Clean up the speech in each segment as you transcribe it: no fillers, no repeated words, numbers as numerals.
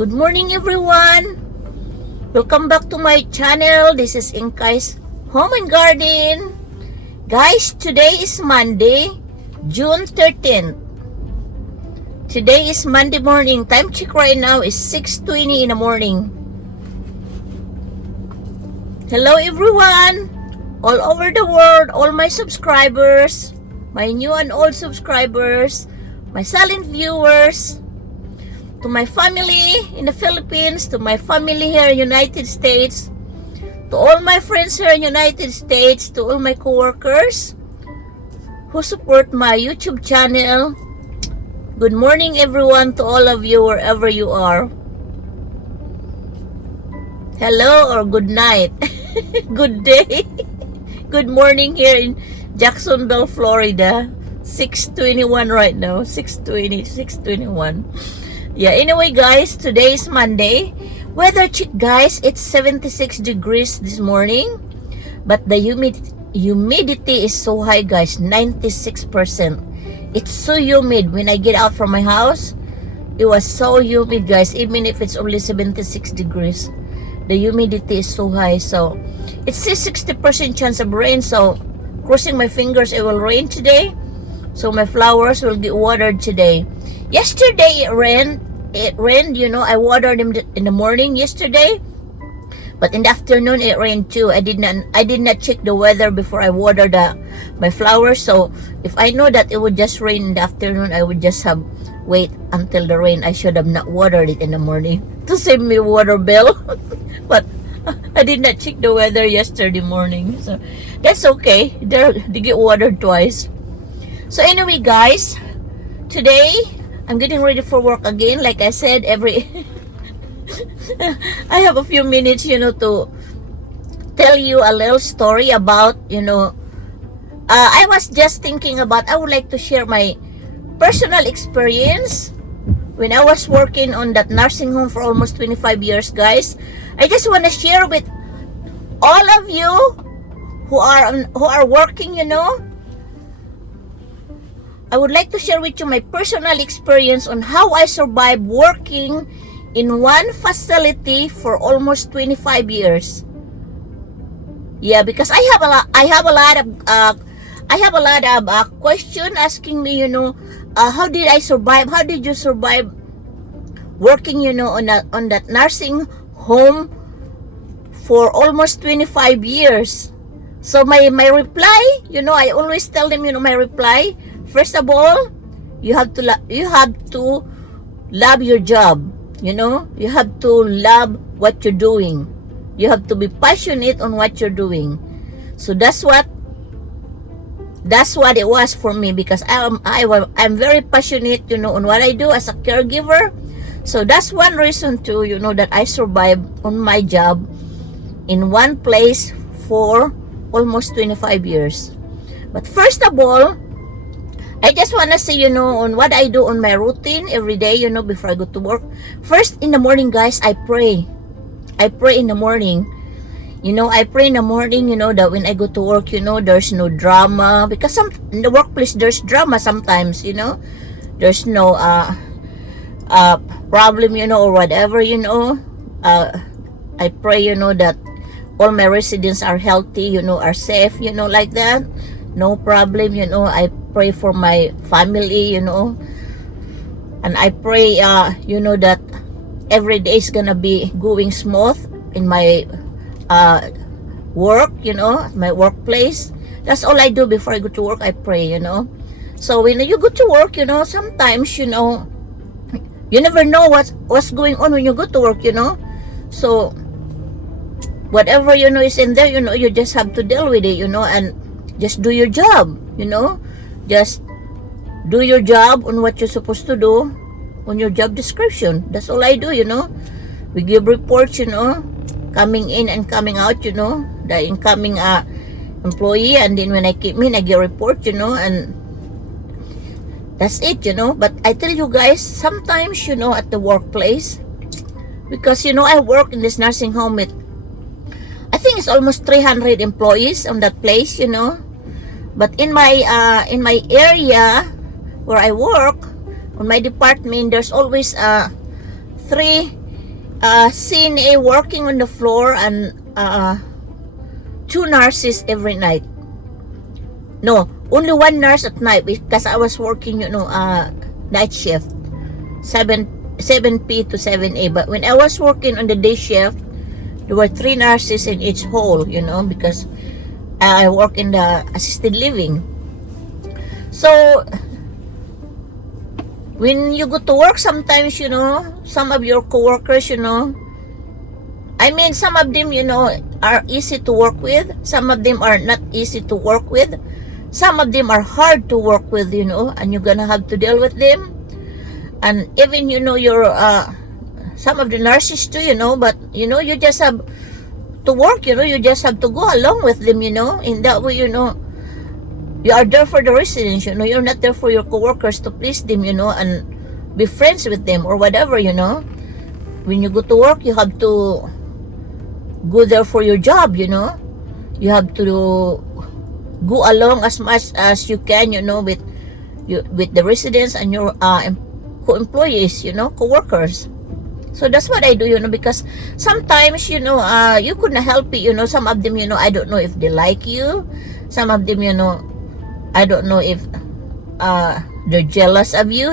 Good morning everyone! Welcome back to my channel. This is Inkai's Home and Garden. Guys, today is Monday, June 13th. Today is Monday morning. Time check right now is 6:20 in the morning. Hello everyone! All over the world, all my subscribers, my new and old subscribers, my silent viewers, to my family in the Philippines, to my family here in United States, to all my friends here in United States, to all my coworkers who support my YouTube channel. Good morning everyone, to all of you wherever you are. Hello or good night. Good day. Good morning here in Jacksonville, Florida. 6:21 right now. 6:21. Yeah, anyway guys, today is Monday. Weather check guys, it's 76 degrees this morning. But the humidity is so high guys, 96%. It's so humid. When I get out from my house, it was so humid guys, even if it's only 76 degrees. The humidity is so high. So, it's a 60% chance of rain. So, crossing my fingers, it will rain today. So, my flowers will get watered today. Yesterday it rained, you know, I watered them in the morning yesterday. But in the afternoon it rained too. I did not check the weather before I watered my flowers. So if I know that it would just rain in the afternoon, I would just have wait until the rain. I should have not watered it in the morning to save me water bill. But I did not check the weather yesterday morning. So that's okay. They get watered twice. So anyway guys, today I'm getting ready for work again. Like I said, I have a few minutes, you know, to tell you a little story about, you know, I was just thinking about, I would like to share my personal experience when I was working on that nursing home for almost 25 years, guys. I just want to share with all of you who are working, you know. I would like to share with you my personal experience on how I survived working in one facility for almost 25 years. Yeah, because I have a lot of question asking me, you know, how did I survive? How did you survive working, you know, on that nursing home for almost 25 years? So my reply, you know, I always tell them, you know, my reply. First of all, you have to love your job. You know, you have to love what you're doing. You have to be passionate on what you're doing. So that's what it was for me, because I'm very passionate, you know, on what I do as a caregiver. So that's one reason too, you know, that I survived on my job in one place for almost 25 years. But first of all, I just want to say, you know, on what I do on my routine every day, you know, before I go to work. First, in the morning, guys, I pray. I pray in the morning. You know, I pray in the morning, you know, that when I go to work, you know, there's no drama. Because in the workplace, there's drama sometimes, you know. There's no problem, you know, or whatever, you know. I pray, you know, that all my residents are healthy, you know, are safe, you know, like that. No problem, you know. I pray for my family, you know, and I pray, you know, that every day is gonna be going smooth in my work, you know, my workplace. That's all I do before I go to work. I pray, you know. So when you go to work, you know, sometimes, you know, you never know what's going on when you go to work, you know. So whatever, you know, is in there, you know, you just have to deal with it, you know, and just do your job, you know. Just do your job on what you're supposed to do on your job description. That's all I do, you know. We give reports, you know, coming in and coming out, you know, the incoming employee, and then when I came in, I give report, you know, and that's it, you know. But I tell you guys, sometimes, you know, at the workplace, because, you know, I work in this nursing home with, I think it's almost 300 employees on that place, you know. But in my area where I work, on my department, there's always three seen a working on the floor and two nurses every night. No, only one nurse at night because I was working, night shift, 7 p to 7 a. But when I was working on the day shift, there were three nurses in each hall, because I work in the assisted living. So when you go to work, sometimes, some of your coworkers, I mean, some of them, are easy to work with. Some of them are not easy to work with. Some of them are hard to work with, and you're gonna have to deal with them. And even, your, some of the nurses too, but, you just have to work, you just have to go along with them, in that way, you are there for the residents, you're not there for your coworkers to please them, and be friends with them or whatever, When you go to work, you have to go there for your job, You have to go along as much as you can, with the residents and your co-employees, co-workers. So that's what I do, because sometimes, you couldn't help it, some of them, I don't know if they like you. Some of them, I don't know if they're jealous of you,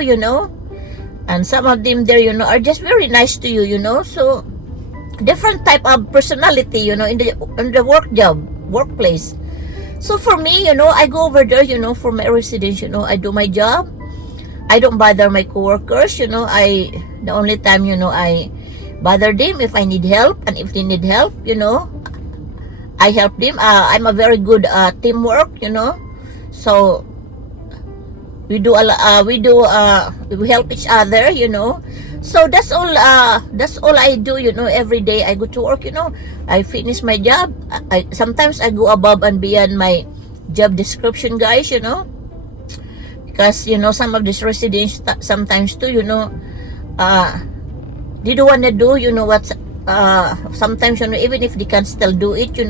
And some of them there, are just very nice to you, So different type of personality, in the workplace. So for me, I go over there, for my residence, I do my job. I don't bother my coworkers, the only time, I bother them if I need help, and if they need help, I help them. I'm a very good teamwork, So we do we help each other, So that's all I do, every day I go to work, I finish my job. Sometimes I go above and beyond my job description, guys, because some of these residents sometimes too, they don't want to do, what sometimes, even if they can still do it, they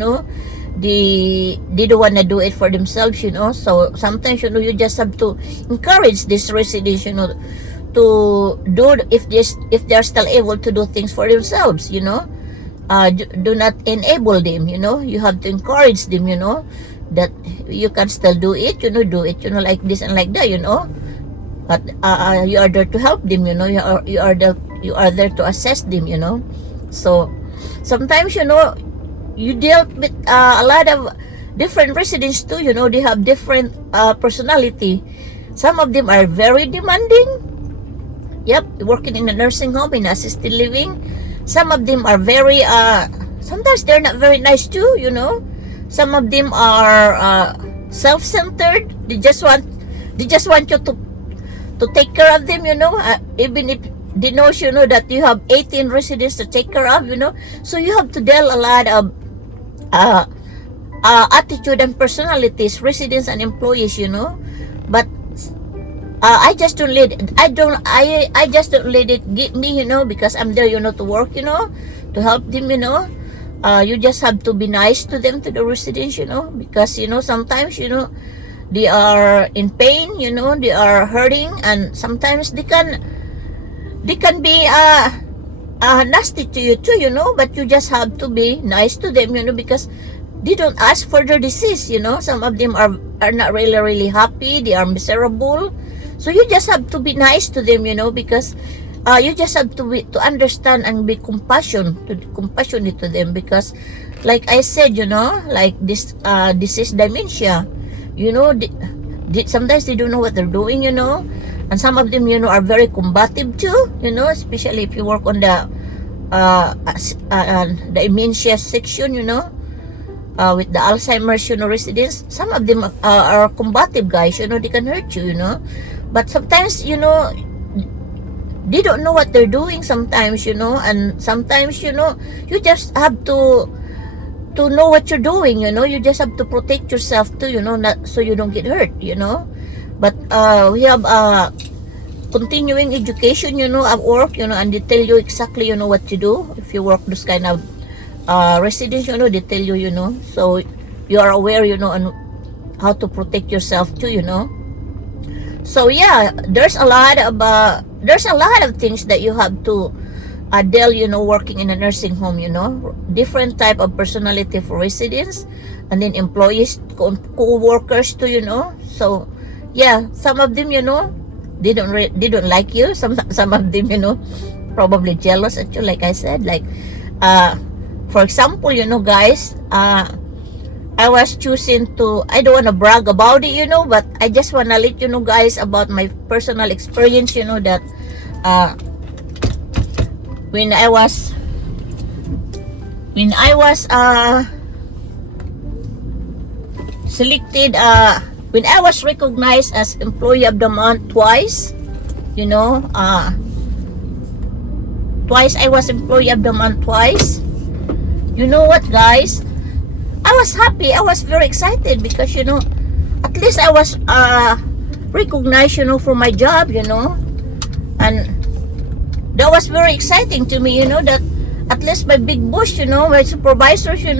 don't want to do it for themselves, So sometimes, you just have to encourage this residents, to do, if they're still able to do things for themselves, do not enable them, you have to encourage them, that you can still do it, do it, like this and like that, but you are there to help them, you are there to assess them, So sometimes, you deal with a lot of different residents too, they have different personality. Some of them are very demanding. Yep, working in a nursing home, in assisted living. Some of them are very sometimes they're not very nice too, Some of them are self-centered. They just want you to take care of them, even if they know, that you have 18 residents to take care of, So you have to deal a lot of attitude and personalities, residents and employees, But I just don't let it. I just don't let it get me, because I'm there, to work, to help them, you just have to be nice to them, to the residents, because sometimes, they are in pain, they are hurting, and sometimes they can be nasty to you too, but you just have to be nice to them, because they don't ask for their disease, Some of them are not really happy. They are miserable. So you just have to be nice to them, because you just have to understand and be compassionate to them, because like I said, like this is dementia, sometimes they don't know what they're doing, and some of them, are very combative too, especially if you work on the dementia section, with the Alzheimer's, residents. Some of them are combative guys, they can hurt you, But sometimes, they don't know what they're doing sometimes, and sometimes, you just have to know what you're doing, you just have to protect yourself too, not so you don't get hurt, But we have continuing education, at work, and they tell you exactly, what to do if you work this kind of residents, they tell you, so you are aware, on how to protect yourself too, So yeah, there's a lot of things that you have to Adele, working in a nursing home, different type of personality for residents, and then employees, co-workers too, So, yeah, some of them, they don't like you. Some of them, probably jealous at you, like I said. Like, for example, guys, I was choosing to, I don't want to brag about it, but I just want to let you know, guys, about my personal experience, that, when I was selected, when I was recognized as employee of the month twice, twice I was employee of the month twice. You know what, guys? I was happy. I was very excited because, at least I was recognized, for my job, and that was very exciting to me, that at least my big boss, my supervisors, they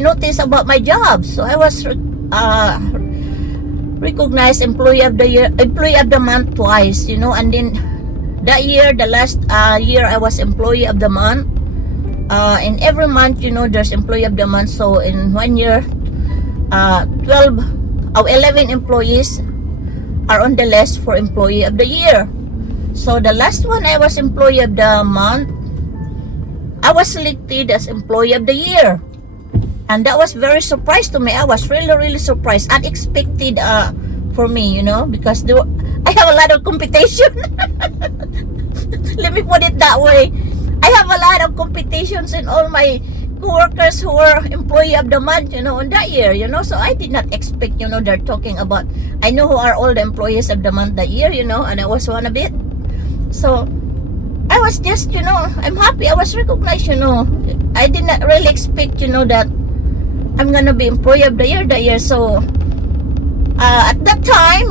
notice about my job. So I was recognized employee of the month twice, and then that year, the last year, I was employee of the month. And every month, there's employee of the month. So in 1 year, 11 employees are on the list for employee of the year. So the last one, I was employee of the month. I was selected as employee of the year, and that was very surprised to me. I was really, really surprised, unexpected for me, because I have a lot of competition. Let me put it that way. I have a lot of competitions in all my co-workers who were employee of the month, on that year, So I did not expect, they're talking about, I know who are all the employees of the month that year, and I was one of it. So I was just, I'm happy. I was recognized, I did not really expect, that I'm gonna be employee of the year that year. So at that time,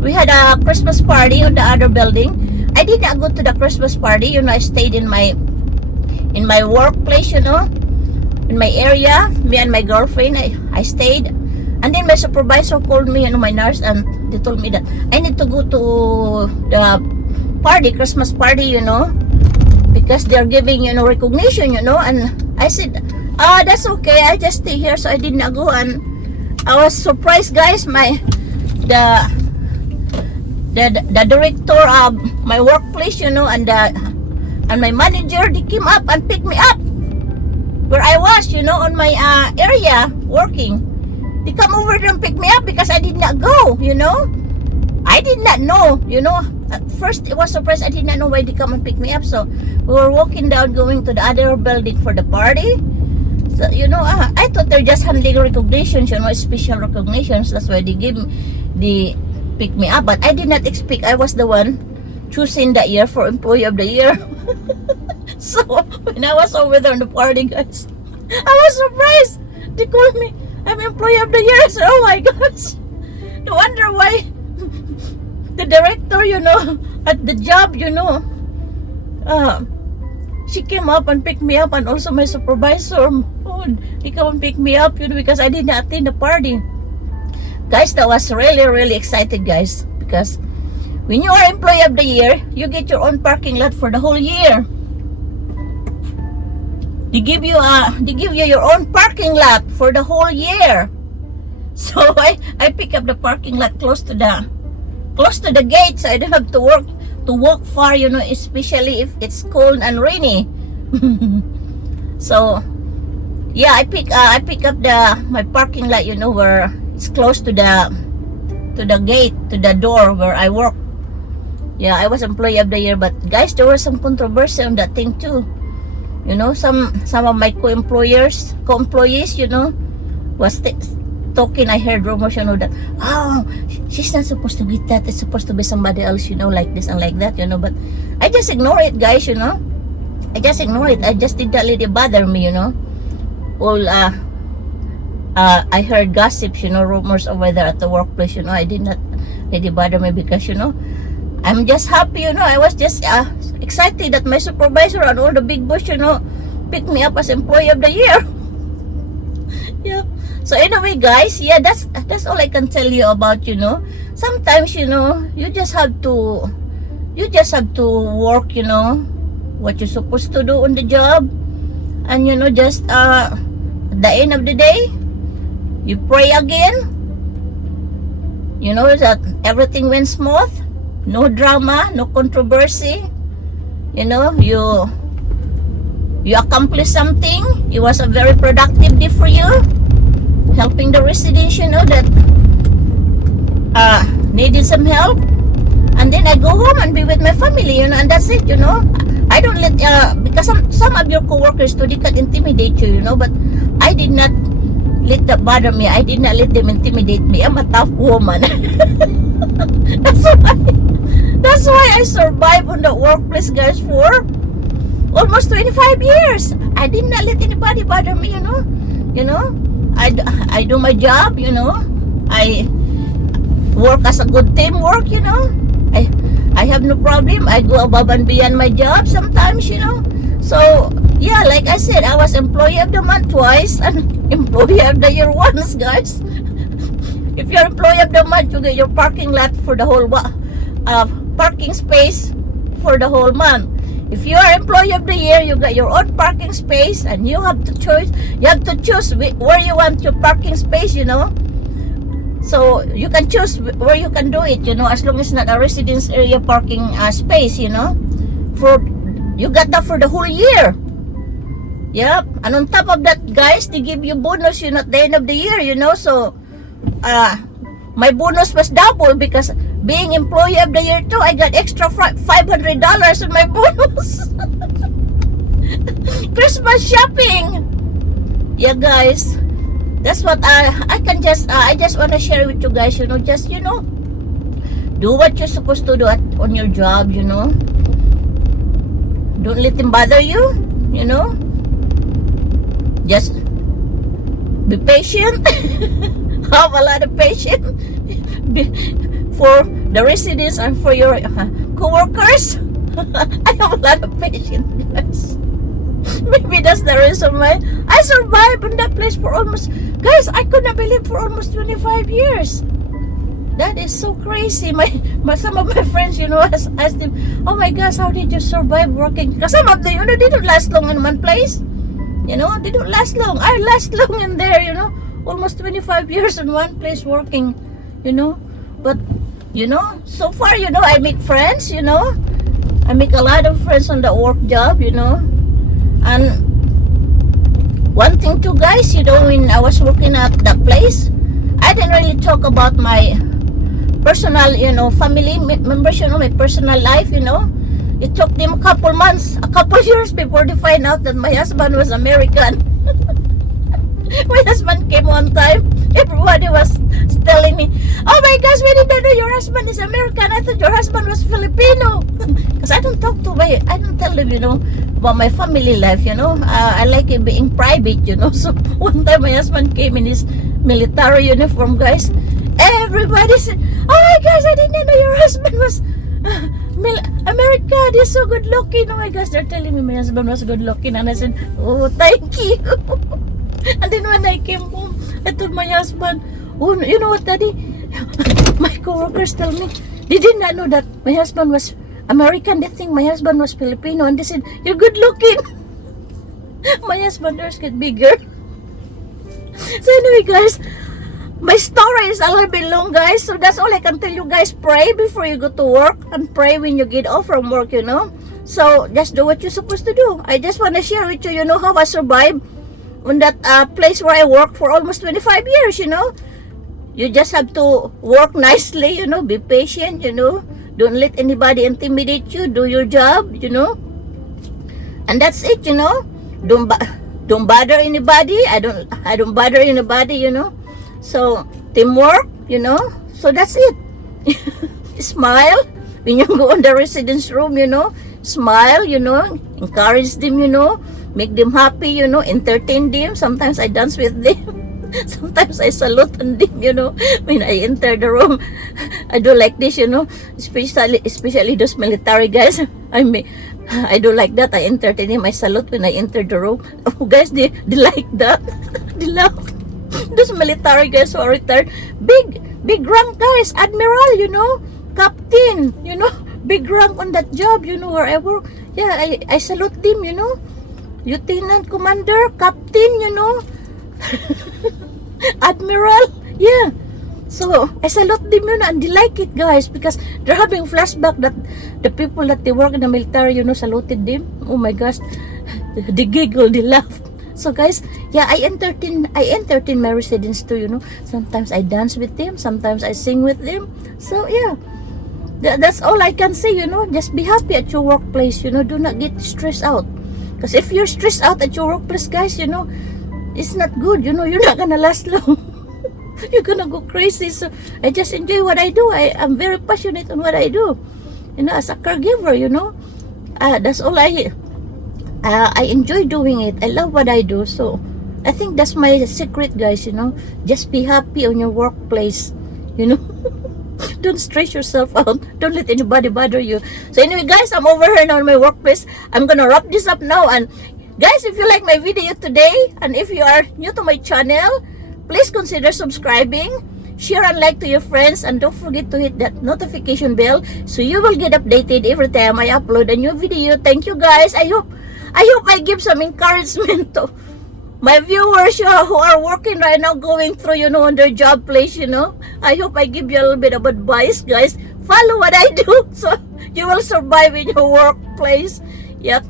we had a Christmas party on the other building. I did not go to the Christmas party, I stayed in my workplace, in my area. Me and my girlfriend, I stayed. And then my supervisor called me, my nurse, and they told me that I need to go to the Christmas party, because they're giving, recognition, and I said, that's okay, I just stay here. So I did not go, and I was surprised, guys. The director of my workplace, and my manager, they came up and picked me up where I was, on my area working. They come over there and pick me up because I did not go, I did not know, At first, it was surprised. I did not know why they come and pick me up. So we were walking down, going to the other building for the party. So, I thought they're just handling recognitions, special recognitions. That's why they pick me up. But I did not expect I was the one choosing that year for employee of the year. So when I was over there in the party, guys, I was surprised. They called me, I'm employee of the year. I said, oh my gosh. No wonder why the director, at the job, she came up and picked me up, and also my supervisor, he come and pick me up, because I did not attend the party. Guys, that was really, really excited, guys, because when you are employee of the year, you get your own parking lot for the whole year. They give you your own parking lot for the whole year. So I pick up the parking lot close to the gate, so I don't have to walk far, especially if it's cold and rainy. So yeah, I pick up my parking lot, where it's close to the gate, to the door where I work. Yeah, I was employee of the year, but guys, there was some controversy on that thing too. Some of my co-employees, was talking. I heard rumors, that, oh, she's not supposed to get that. It's supposed to be somebody else, like this and like that, But I just ignore it, guys, I just ignore it. I just did not let it bother me, All I heard gossips, rumors over there at the workplace, I did not let it bother me because, I'm just happy, I was just excited that my supervisor and all the big boss, picked me up as employee of the year. Yeah. So anyway, guys, yeah, that's all I can tell you about, Sometimes, you just have to you just have to work, what you're supposed to do on the job. And just at the end of the day, you pray again, that everything went smooth, no drama, no controversy. You accomplished something. It was a very productive day for you, helping the residents, that needed some help. And then I go home and be with my family, and that's it. I don't let because some of your coworkers too, they can intimidate you, but I did not let that bother me. I did not let them intimidate me. I'm a tough woman. that's why that's why I survived on the workplace, guys, for almost 25 years. I did not let anybody bother me. I do my job. I work as a good teamwork. I have no problem. I go above and beyond my job sometimes. So yeah, like I said, I was employee of the month twice and employee of the year once, guys. If you're employee of the month, you get your parking lot for the whole parking space for the whole month. If you are employee of the year, you got your own parking space, and you have to choose. You have to choose where you want your parking space. So you can choose where you can do it. As long as it's not a residence area parking space. For you got that for the whole year. Yep. And on top of that, guys, they give you bonus. At the end of the year. So my bonus was double because being employee of the year too, I got extra $500 on my bonus. Christmas shopping. Yeah, guys, that's what I can just I just want to share with you guys. Just do what you're supposed to do on your job. Don't let them bother you. Just be patient. Have a lot of patience for the residents and for your co-workers. I have a lot of patience, guys. Maybe that's the reason why I survived in that place for almost, guys, I could not believe, for almost 25 years. That is so crazy. Some of my friends, asked them, oh my gosh, how did you survive working? Because some of them, they don't last long in one place. They don't last long. I last long in there, almost 25 years in one place working, But, so far, I make friends, I make a lot of friends on the work job, And one thing too, guys, when I was working at that place, I didn't really talk about my personal, family members, my personal life, It took them a couple months, a couple years before they find out that my husband was American. My husband came one time. Everybody was telling me, oh my gosh, we didn't know your husband is American. I thought your husband was Filipino. Because I don't tell them, about my family life, I like it being private, So one time my husband came in his military uniform, guys. Everybody said, oh my gosh, I didn't know your husband was America. They're so good looking. Oh my gosh, they're telling me my husband was good looking. And I said, oh, thank you. And then when I came home, I told my husband, oh, you know what, Daddy? My coworkers tell me they did not know that my husband was American. They think my husband was Filipino, and they said, you're good looking. My husband does get bigger. So anyway, guys, my story is a little bit long, guys. So that's all I can tell you guys. Pray before you go to work, and pray when you get off from work, So just do what you're supposed to do. I just want to share with you, how I survived on that place where I worked for almost 25 years, You just have to work nicely, be patient, Don't let anybody intimidate you. Do your job, And that's it, Don't bother anybody. I don't bother anybody, So teamwork, So that's it. Smile when you go in the residence room, Smile, Encourage them, Make them happy, entertain them. Sometimes I dance with them. Sometimes I salute on them, when I enter the room. I do like this, especially those military guys. I do like that. I entertain them. I salute when I enter the room. Oh, guys, they like that. They love those military guys who are retired. Big rank guys. Admiral, captain, big rank on that job, you know, where I work. Yeah, I salute them, you know. Lieutenant Commander, Captain, you know. Admiral, yeah. So, I salute them, you know, and they like it, guys, because they're having flashback that the people that they work in the military, you know, saluted them. Oh my gosh, they giggle, they laugh. So, guys, yeah, I entertain my residents too, you know. Sometimes I dance with them, sometimes I sing with them. So, yeah, that's all I can say, you know. Just be happy at your workplace, you know. Do not get stressed out. Because if you're stressed out at your workplace, guys, you know, it's not good, you know. You're not gonna last long. You're gonna go crazy. So I just enjoy what I do. I'm very passionate on what I do, you know, as a caregiver, you know. That's all I enjoy doing it. I love what I do. So I think that's my secret, guys, you know. Just be happy on your workplace, you know. Don't stress yourself out. Don't let anybody bother you. So anyway, guys, I'm over here now in my workplace. I'm gonna wrap this up now. And guys, if you like my video today, and if you are new to my channel, please consider subscribing, share and like to your friends, and don't forget to hit that notification bell so you will get updated every time I upload a new video. Thank you, guys. I hope I give some encouragement to my viewers who are working right now, going through, you know, on their job place, you know. I hope I give you a little bit of advice, guys. Follow what I do so you will survive in your workplace. Yep.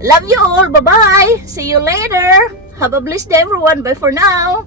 Love you all. Bye-bye. See you later. Have a blessed day, everyone. Bye for now.